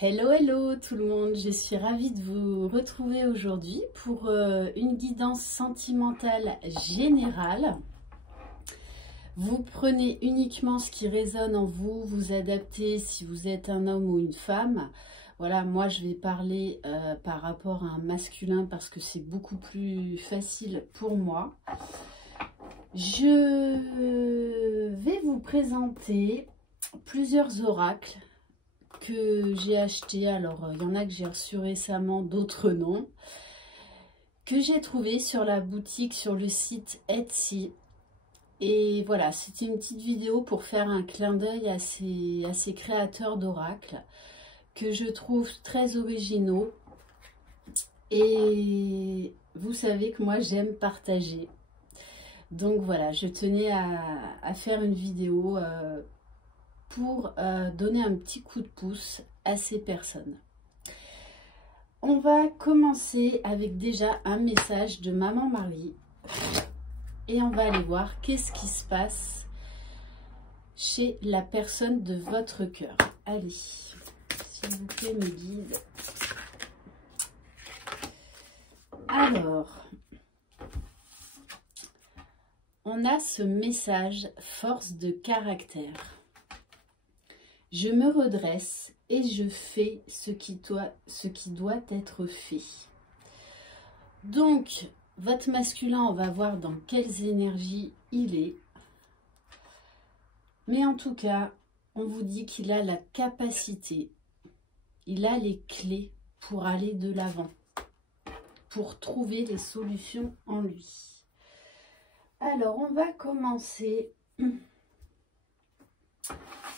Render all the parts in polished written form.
Hello, hello tout le monde, je suis ravie de vous retrouver aujourd'hui pour une guidance sentimentale générale. Vous prenez uniquement ce qui résonne en vous, vous adaptez si vous êtes un homme ou une femme. Voilà, moi je vais parler par rapport à un masculin parce que c'est beaucoup plus facile pour moi. Je vais vous présenter plusieurs oracles que j'ai acheté. Alors il y en a que j'ai reçu récemment, d'autres non, que j'ai trouvé sur la boutique, sur le site Etsy. Et voilà, c'était une petite vidéo pour faire un clin d'œil à ces créateurs d'oracles que je trouve très originaux. Et vous savez que moi j'aime partager, donc voilà, je tenais à faire une vidéo pour donner un petit coup de pouce à ces personnes. On va commencer avec déjà un message de Maman Marie et on va aller voir qu'est-ce qui se passe chez la personne de votre cœur. Allez, s'il vous plaît mes guides. Alors, on a ce message force de caractère. Je me redresse et je fais ce qui doit être fait. Donc, votre masculin, on va voir dans quelles énergies il est. Mais en tout cas, on vous dit qu'il a la capacité, il a les clés pour aller de l'avant, pour trouver les solutions en lui. Alors, on va commencer...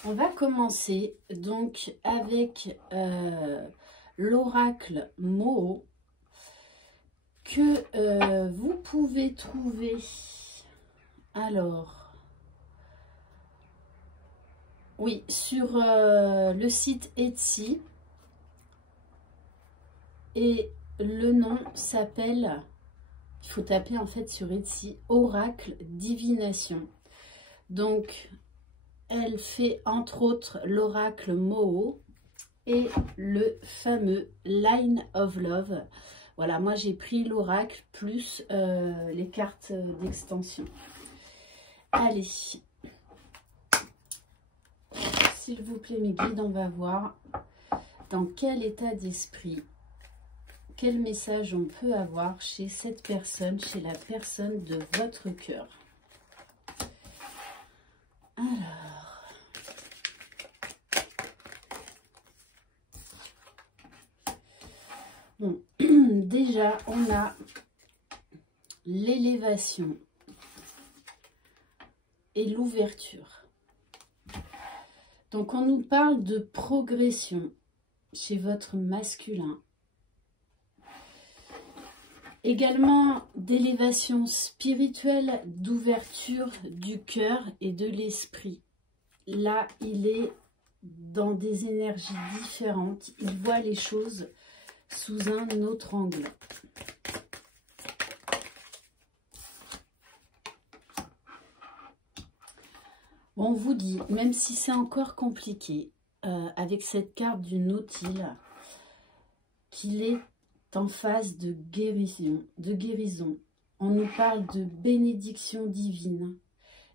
On va commencer donc avec l'oracle Moho que vous pouvez trouver. Alors, oui, sur le site Etsy. Et le nom s'appelle, il faut taper en fait sur Etsy, Oracle Divination. Donc, elle fait entre autres l'oracle Moho et le fameux Line of Love. Voilà, moi j'ai pris l'oracle plus les cartes d'extension. Allez, s'il vous plaît mes guides, on va voir dans quel état d'esprit, quel message on peut avoir chez cette personne, chez la personne de votre cœur. Alors, bon, déjà, on a l'élévation et l'ouverture. Donc, on nous parle de progression chez votre masculin. Également d'élévation spirituelle, d'ouverture du cœur et de l'esprit. Là, il est dans des énergies différentes. Il voit les choses sous un autre angle. On vous dit, même si c'est encore compliqué, avec cette carte du Nautile, qu'il est en phase de guérison. On nous parle de bénédiction divine,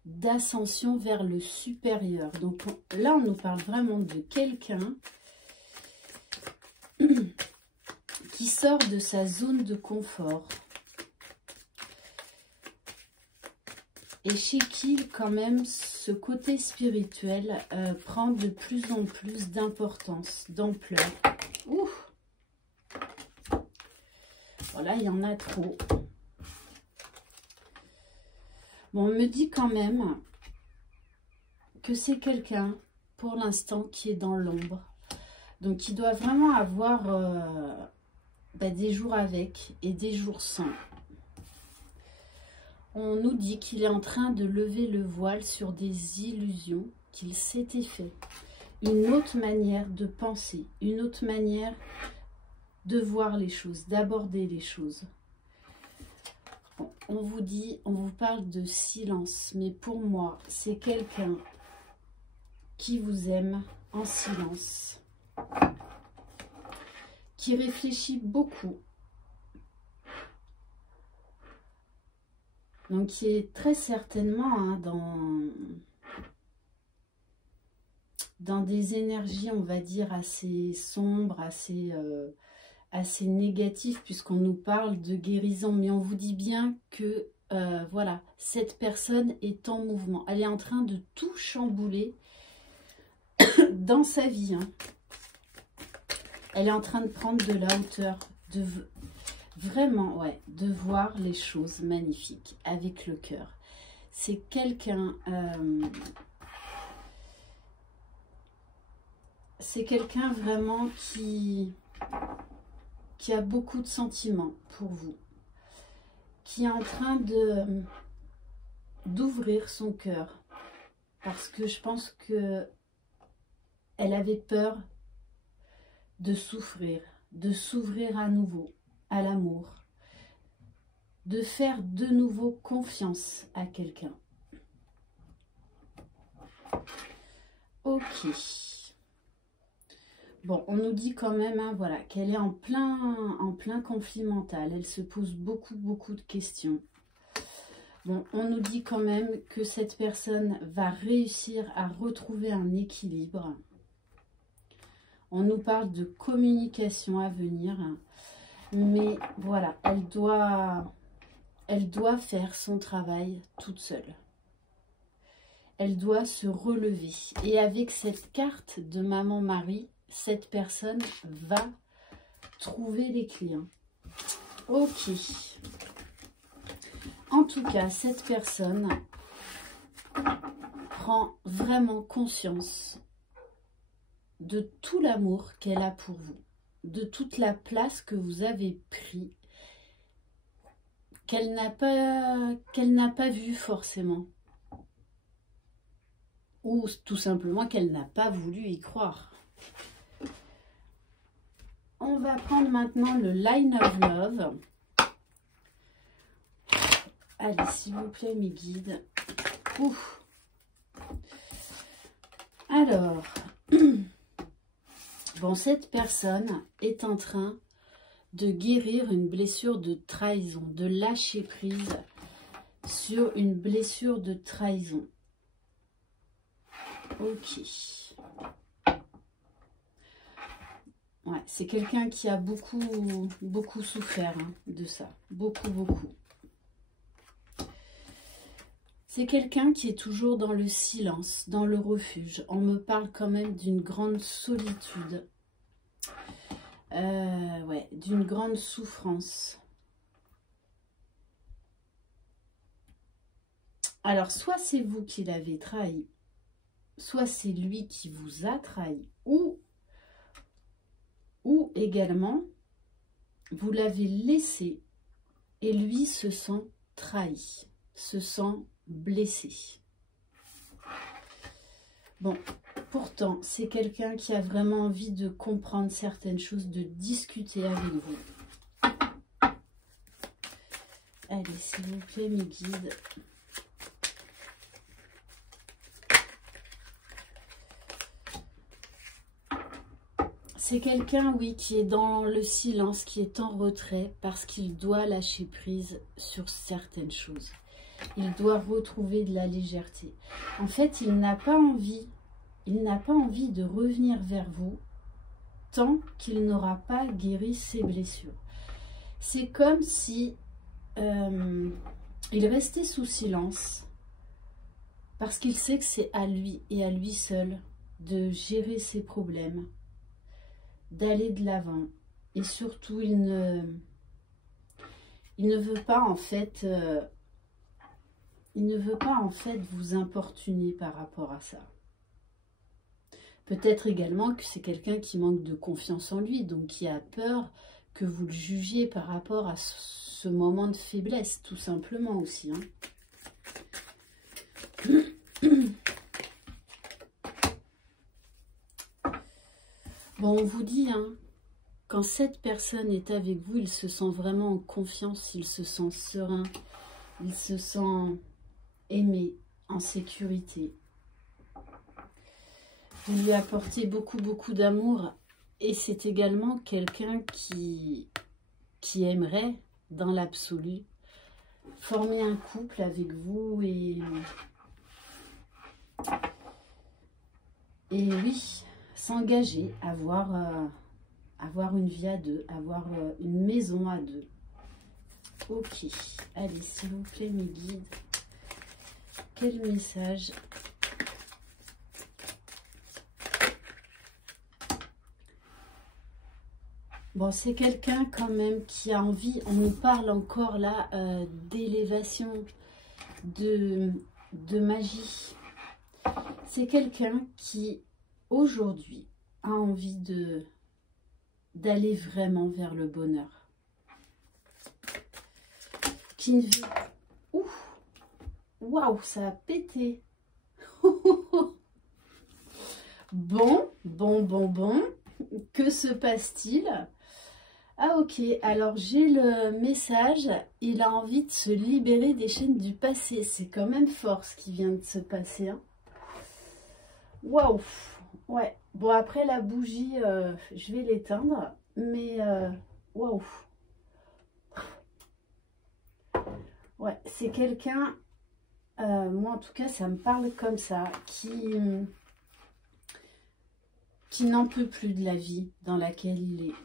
d'ascension vers le supérieur. Donc là, on nous parle vraiment de quelqu'un qui sort de sa zone de confort et chez qui quand même ce côté spirituel prend de plus en plus d'importance, d'ampleur. Ouh! Voilà, il y en a trop. Bon, on me dit quand même que c'est quelqu'un pour l'instant qui est dans l'ombre. Donc il doit vraiment avoir des jours avec et des jours sans. On nous dit qu'il est en train de lever le voile sur des illusions qu'il s'était fait. Une autre manière de penser, une autre manière de voir les choses, d'aborder les choses. Bon, on vous dit, on vous parle de silence, mais pour moi, c'est quelqu'un qui vous aime en silence. qui réfléchit beaucoup. Donc, qui est très certainement hein, dans des énergies, on va dire, assez sombres, assez négatives, puisqu'on nous parle de guérison. Mais on vous dit bien que, voilà, cette personne est en mouvement. Elle est en train de tout chambouler dans sa vie. Hein. Elle est en train de prendre de la hauteur, vraiment, ouais, de voir les choses magnifiques avec le cœur. C'est quelqu'un vraiment qui a beaucoup de sentiments pour vous, qui est en train d'ouvrir son cœur, parce que je pense que elle avait peur de souffrir, de s'ouvrir à nouveau à l'amour, de faire de nouveau confiance à quelqu'un. Ok. Bon, on nous dit quand même, hein, voilà, qu'elle est en plein conflit mental. Elle se pose beaucoup de questions. Bon, on nous dit quand même que cette personne va réussir à retrouver un équilibre. On nous parle de communication à venir. Mais voilà, elle doit faire son travail toute seule. Elle doit se relever. Et avec cette carte de Maman Marie, cette personne va trouver les clients. Ok. En tout cas, cette personne prend vraiment conscience de tout l'amour qu'elle a pour vous, de toute la place que vous avez pris, qu'elle n'a pas vue forcément. Ou tout simplement qu'elle n'a pas voulu y croire. On va prendre maintenant le Line of Love. Allez, s'il vous plaît, mes guides. Ouf. Alors, bon, cette personne est en train de guérir une blessure de trahison, de lâcher prise sur une blessure de trahison. Ok. Ouais, c'est quelqu'un qui a beaucoup souffert hein, de ça. Beaucoup. C'est quelqu'un qui est toujours dans le silence, dans le refuge. On me parle quand même d'une grande solitude. Ouais, d'une grande souffrance. Alors, soit c'est vous qui l'avez trahi, soit c'est lui qui vous a trahi, ou également, vous l'avez laissé et lui se sent trahi, se sent blessé. Bon, pourtant, c'est quelqu'un qui a vraiment envie de comprendre certaines choses, de discuter avec vous. Allez, s'il vous plaît, mes guides. C'est quelqu'un, oui, qui est dans le silence, qui est en retrait parce qu'il doit lâcher prise sur certaines choses. Il doit retrouver de la légèreté. En fait, il n'a pas envie de revenir vers vous tant qu'il n'aura pas guéri ses blessures. C'est comme si il restait sous silence parce qu'il sait que c'est à lui et à lui seul de gérer ses problèmes, d'aller de l'avant. Et surtout, il ne veut pas en fait... il ne veut pas en fait vous importuner par rapport à ça. Peut-être également que c'est quelqu'un qui manque de confiance en lui, donc qui a peur que vous le jugiez par rapport à ce moment de faiblesse, tout simplement aussi. Hein. Bon, on vous dit, hein, quand cette personne est avec vous, il se sent vraiment en confiance, il se sent serein, il se sent aimé, en sécurité. Vous lui apportez beaucoup d'amour Et c'est également quelqu'un qui aimerait, dans l'absolu, former un couple avec vous et oui, s'engager, avoir une vie à deux, avoir une maison à deux. Ok, allez, s'il vous plaît, mes guides, quel message? Bon, c'est quelqu'un quand même qui a envie, on nous parle encore là d'élévation, de magie. C'est quelqu'un qui, aujourd'hui, a envie d'aller vraiment vers le bonheur. Qui ne vit... Ouh, waouh, ça a pété. Bon. Que se passe-t-il? Ah ok, alors j'ai le message, il a envie de se libérer des chaînes du passé. C'est quand même fort ce qui vient de se passer. Hein. Waouh, ouais. Bon après la bougie, je vais l'éteindre, mais waouh. Ouais, c'est quelqu'un, moi en tout cas ça me parle comme ça, qui n'en peut plus de la vie dans laquelle il est.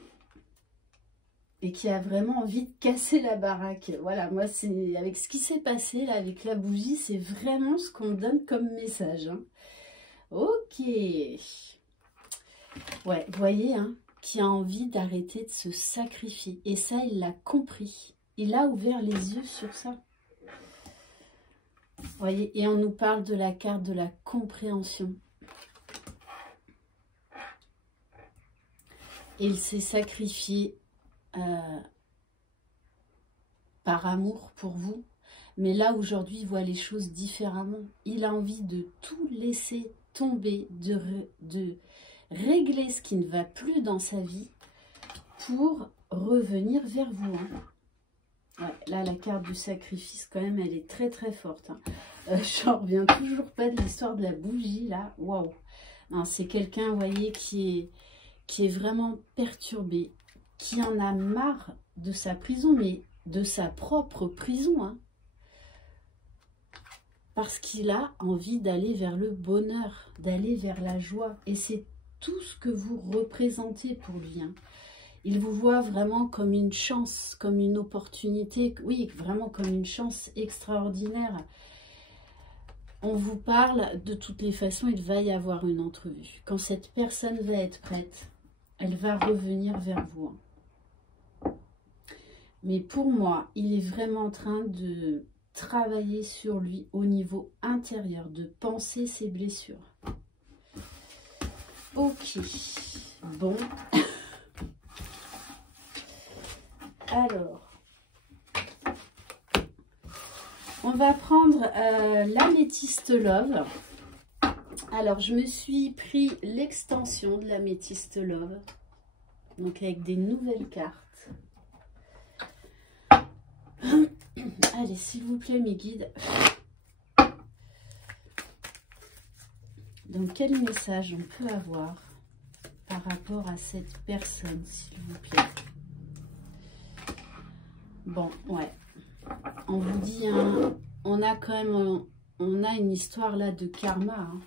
Et qui a vraiment envie de casser la baraque. Voilà, moi, c'est avec ce qui s'est passé, là, avec la bougie, c'est vraiment ce qu'on me donne comme message. Hein. Ok. Ouais, vous voyez, hein, qui a envie d'arrêter de se sacrifier. Et ça, il l'a compris. Il a ouvert les yeux sur ça. Vous voyez, et on nous parle de la carte de la compréhension. Et il s'est sacrifié par amour pour vous, mais là aujourd'hui il voit les choses différemment. Il a envie de tout laisser tomber, de régler ce qui ne va plus dans sa vie pour revenir vers vous. Hein. Ouais, là la carte du sacrifice quand même elle est très très forte. Hein. J'en reviens toujours pas de l'histoire de la bougie là. Waouh. C'est quelqu'un, vous voyez, qui est vraiment perturbé, qui en a marre de sa prison, mais de sa propre prison. Hein. Parce qu'il a envie d'aller vers le bonheur, d'aller vers la joie. Et c'est tout ce que vous représentez pour lui. Hein. Il vous voit vraiment comme une chance, comme une opportunité. Oui, vraiment comme une chance extraordinaire. On vous parle, de toutes les façons, il va y avoir une entrevue. Quand cette personne va être prête, elle va revenir vers vous. Hein. Mais pour moi, il est vraiment en train de travailler sur lui au niveau intérieur, de penser ses blessures. Ok, bon. Alors, on va prendre l'améthyste Love. Alors, je me suis pris l'extension de l'améthyste Love, donc avec des nouvelles cartes. Allez, s'il vous plaît, mes guides. Donc, quel message on peut avoir par rapport à cette personne, s'il vous plaît? Bon, ouais. On vous dit, hein, on a quand même, on a une histoire là de karma. Hein,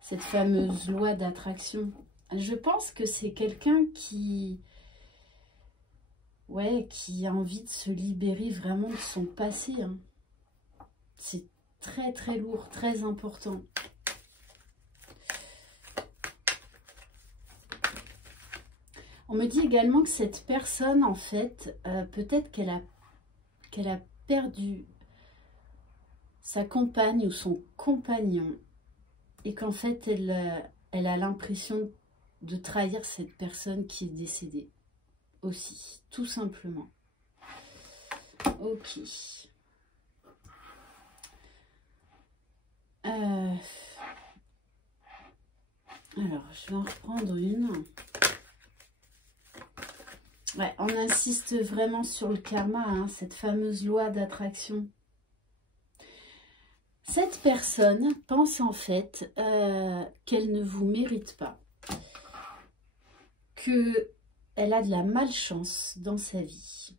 cette fameuse loi d'attraction. Je pense que c'est quelqu'un qui... Ouais, qui a envie de se libérer vraiment de son passé. Hein. C'est très très lourd, très important. On me dit également que cette personne, en fait, peut-être qu'elle a perdu sa compagne ou son compagnon. Et qu'en fait, elle a l'impression de trahir cette personne qui est décédée. Aussi, tout simplement. Ok. Alors, je vais en reprendre une. Ouais, on insiste vraiment sur le karma, hein, cette fameuse loi d'attraction. Cette personne pense en fait qu'elle ne vous mérite pas. qu'elle a de la malchance dans sa vie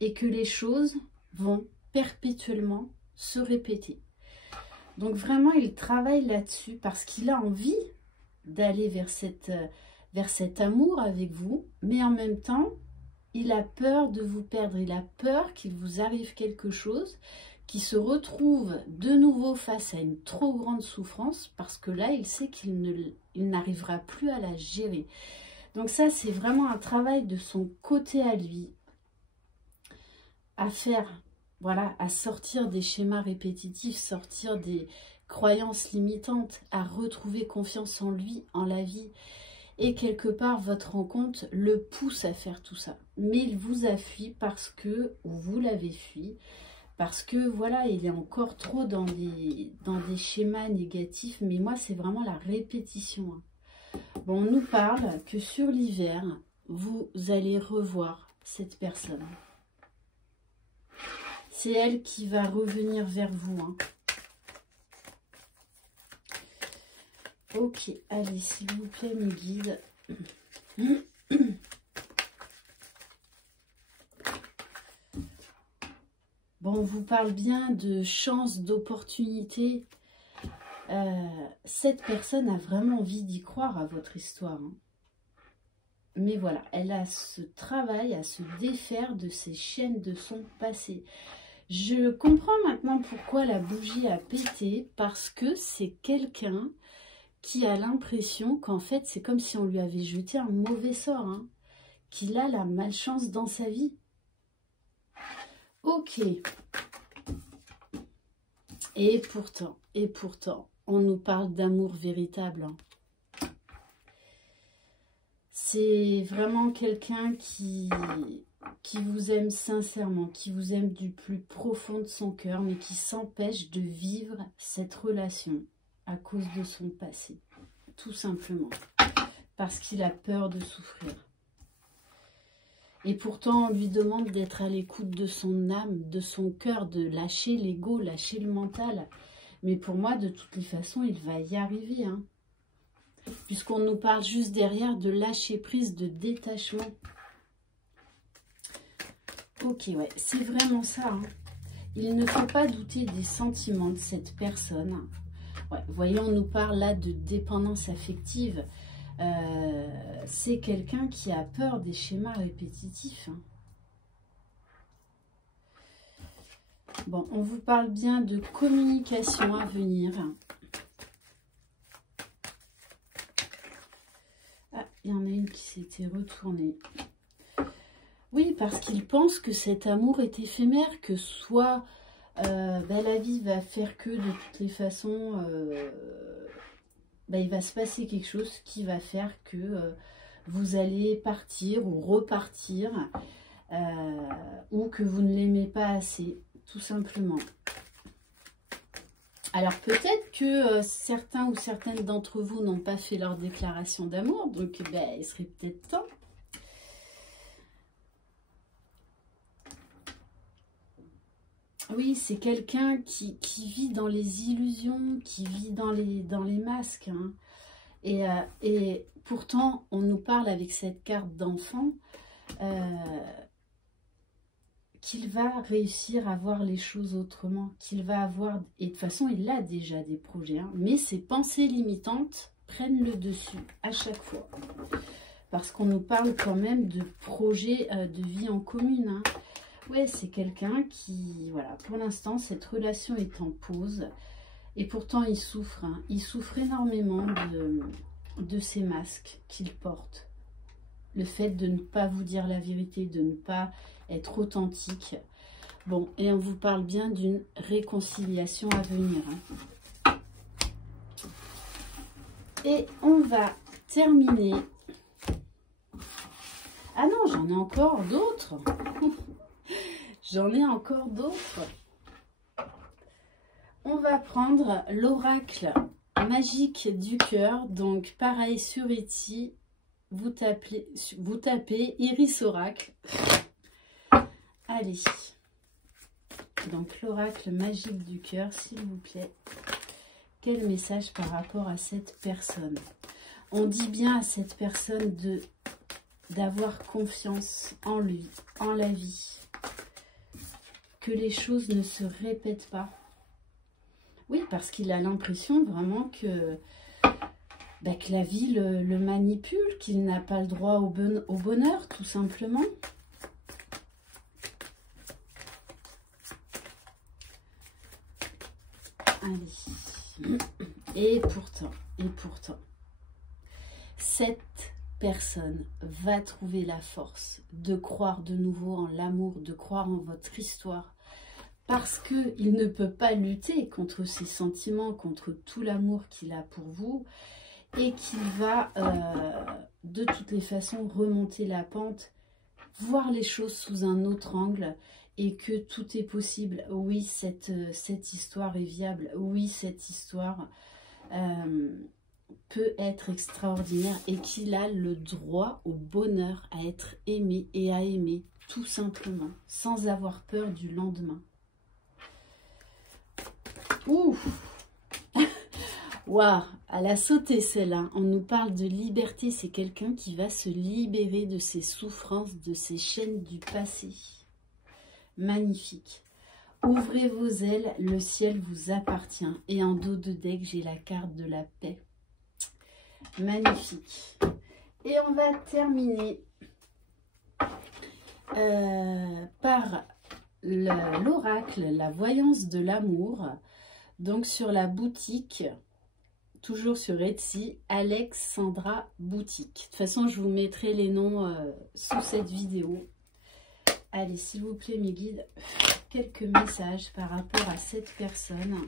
et que les choses vont perpétuellement se répéter. Donc vraiment, il travaille là-dessus parce qu'il a envie d'aller vers cet amour avec vous, mais en même temps, il a peur de vous perdre, il a peur qu'il vous arrive quelque chose, qu'il se retrouve de nouveau face à une trop grande souffrance, parce que là, il sait qu'il n'arrivera plus à la gérer. Donc ça, c'est vraiment un travail de son côté à lui, à faire, voilà, à sortir des schémas répétitifs, sortir des croyances limitantes, à retrouver confiance en lui, en la vie. Et quelque part, votre rencontre le pousse à faire tout ça. Mais il vous a fui parce que, ou vous l'avez fui, parce que voilà, il est encore trop dans des schémas négatifs. Mais moi, c'est vraiment la répétition. Bon, on nous parle que sur l'hiver, vous allez revoir cette personne. C'est elle qui va revenir vers vous. Ok, allez, s'il vous plaît, mes guides. Bon, on vous parle bien de chance, d'opportunité. Cette personne a vraiment envie d'y croire à votre histoire. Mais voilà, elle a ce travail à se défaire de ces chaînes de son passé. Je comprends maintenant pourquoi la bougie a pété, parce que c'est quelqu'un qui a l'impression qu'en fait, c'est comme si on lui avait jeté un mauvais sort, qu'il a la malchance dans sa vie. Ok. Et pourtant, on nous parle d'amour véritable. C'est vraiment quelqu'un qui vous aime sincèrement, qui vous aime du plus profond de son cœur, mais qui s'empêche de vivre cette relation à cause de son passé, tout simplement, parce qu'il a peur de souffrir. Et pourtant, on lui demande d'être à l'écoute de son âme, de son cœur, de lâcher l'ego, lâcher le mental. Mais pour moi, de toutes les façons, il va y arriver, puisqu'on nous parle juste derrière de lâcher prise, de détachement. Ok, ouais, c'est vraiment ça. Il ne faut pas douter des sentiments de cette personne. Ouais, voyez, on nous parle là de dépendance affective. C'est quelqu'un qui a peur des schémas répétitifs. Bon, on vous parle bien de communication à venir. Ah, il y en a une qui s'était retournée. Oui, parce qu'il pense que cet amour est éphémère, que soit la vie va faire que de toutes les façons, il va se passer quelque chose qui va faire que vous allez partir ou repartir, ou que vous ne l'aimez pas assez, tout simplement. Alors peut-être que certains ou certaines d'entre vous n'ont pas fait leur déclaration d'amour, donc il serait peut-être temps. Oui, c'est quelqu'un qui vit dans les illusions, qui vit dans les masques. Et pourtant, on nous parle avec cette carte d'enfant qu'il va réussir à voir les choses autrement, qu'il va avoir... Et de toute façon, il a déjà des projets, mais ses pensées limitantes prennent le dessus à chaque fois. Parce qu'on nous parle quand même de projets de vie en commune, Ouais, c'est quelqu'un qui, voilà, pour l'instant, cette relation est en pause. Et pourtant, il souffre. Il souffre énormément de ces masques qu'il porte. Le fait de ne pas vous dire la vérité, de ne pas être authentique. Bon, et on vous parle bien d'une réconciliation à venir. Et on va terminer. Ah non, j'en ai encore d'autres. J'en ai encore d'autres. On va prendre l'oracle magique du cœur. Donc, pareil sur Etsy, vous tapez Iris Oracle. Allez. Donc, l'oracle magique du cœur, s'il vous plaît. Quel message par rapport à cette personne? On dit bien à cette personne de d'avoir confiance en lui, en la vie. Que les choses ne se répètent pas. Oui, parce qu'il a l'impression vraiment que, que la vie le manipule, qu'il n'a pas le droit au bonheur, tout simplement. Allez. Et pourtant, cette personne va trouver la force de croire de nouveau en l'amour, de croire en votre histoire, parce qu'il ne peut pas lutter contre ses sentiments, contre tout l'amour qu'il a pour vous, et qu'il va de toutes les façons remonter la pente, voir les choses sous un autre angle, et que tout est possible. Oui, cette histoire est viable. Oui, cette histoire peut être extraordinaire, et qu'il a le droit au bonheur, à être aimé et à aimer, tout simplement, sans avoir peur du lendemain. Ouh. Waouh, elle a sauté celle-là. On nous parle de liberté. C'est quelqu'un qui va se libérer de ses souffrances, de ses chaînes du passé. Magnifique. Ouvrez vos ailes, le ciel vous appartient. Et en dos de deck, j'ai la carte de la paix. Magnifique. Et on va terminer par l'oracle, la voyance de l'amour. Donc sur la boutique, toujours sur Etsy, Alexandra Boutique. De toute façon, je vous mettrai les noms sous cette vidéo. Allez, s'il vous plaît, mes guides, quelques messages par rapport à cette personne.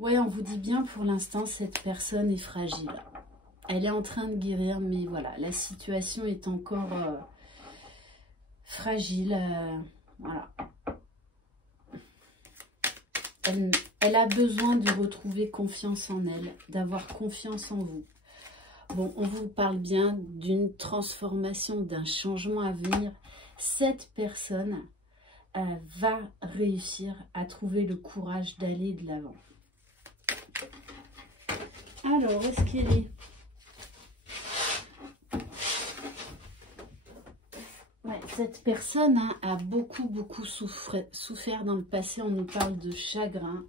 Ouais, on vous dit bien, pour l'instant, cette personne est fragile. Elle est en train de guérir, mais voilà, la situation est encore fragile. Voilà. Elle a besoin de retrouver confiance en elle, d'avoir confiance en vous. Bon, on vous parle bien d'une transformation, d'un changement à venir. Cette personne va réussir à trouver le courage d'aller de l'avant. Alors, où est-ce qu'elle est? Ouais, cette personne a beaucoup souffert dans le passé. On nous parle de chagrin.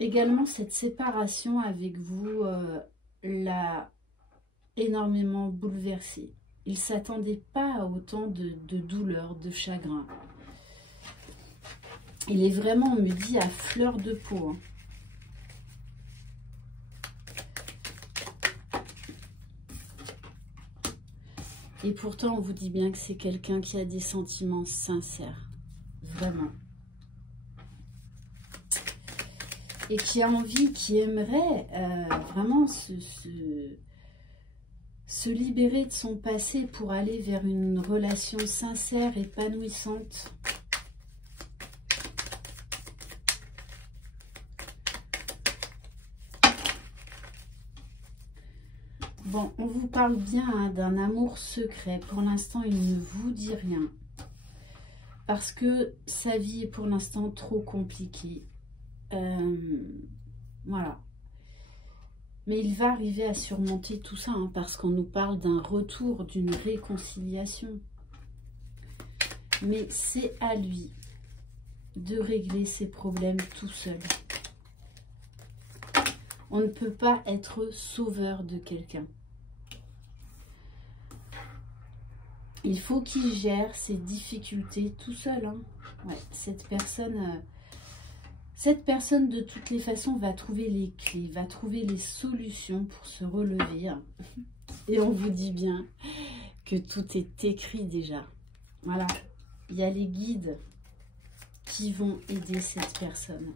Également, cette séparation avec vous l'a énormément bouleversé. Il ne s'attendait pas à autant de douleur, de chagrin. Il est vraiment, on me dit, à fleur de peau. Hein. Et pourtant, on vous dit bien que c'est quelqu'un qui a des sentiments sincères. Vraiment. Et qui a envie, qui aimerait vraiment se libérer de son passé pour aller vers une relation sincère, épanouissante. Bon, on vous parle bien d'un amour secret. Pour l'instant, il ne vous dit rien. Parce que sa vie est pour l'instant trop compliquée. Voilà. Mais il va arriver à surmonter tout ça, hein, parce qu'on nous parle d'un retour, d'une réconciliation. Mais c'est à lui de régler ses problèmes tout seul. On ne peut pas être sauveur de quelqu'un. Il faut qu'il gère ses difficultés tout seul. Hein. Ouais, cette personne, de toutes les façons, va trouver les clés, va trouver les solutions pour se relever. Hein. Et on vous dit bien que tout est écrit déjà. Voilà, il y a les guides qui vont aider cette personne.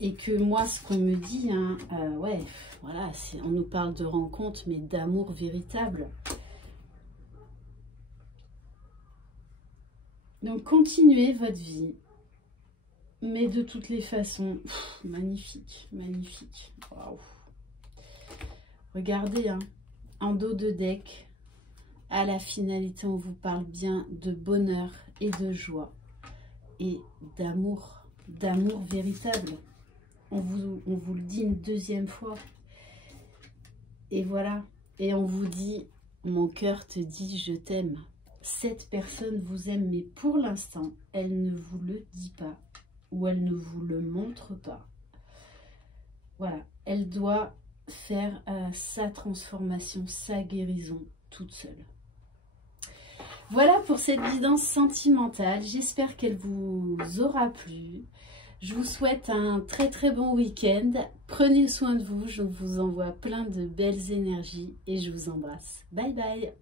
Et que moi, ce qu'on me dit, hein, ouais, voilà, on nous parle de rencontre, mais d'amour véritable. Donc, continuez votre vie. Mais de toutes les façons, magnifique, magnifique. Waouh. Regardez, hein, en dos de deck, à la finalité, on vous parle bien de bonheur et de joie. Et d'amour véritable. on vous le dit une deuxième fois. Et voilà. Et on vous dit, mon cœur te dit je t'aime. Cette personne vous aime, mais pour l'instant, elle ne vous le dit pas. Ou elle ne vous le montre pas. Voilà. Elle doit faire sa transformation, sa guérison toute seule. Voilà pour cette guidance sentimentale. J'espère qu'elle vous aura plu. Je vous souhaite un très très bon week-end. Prenez soin de vous. Je vous envoie plein de belles énergies et je vous embrasse. Bye bye.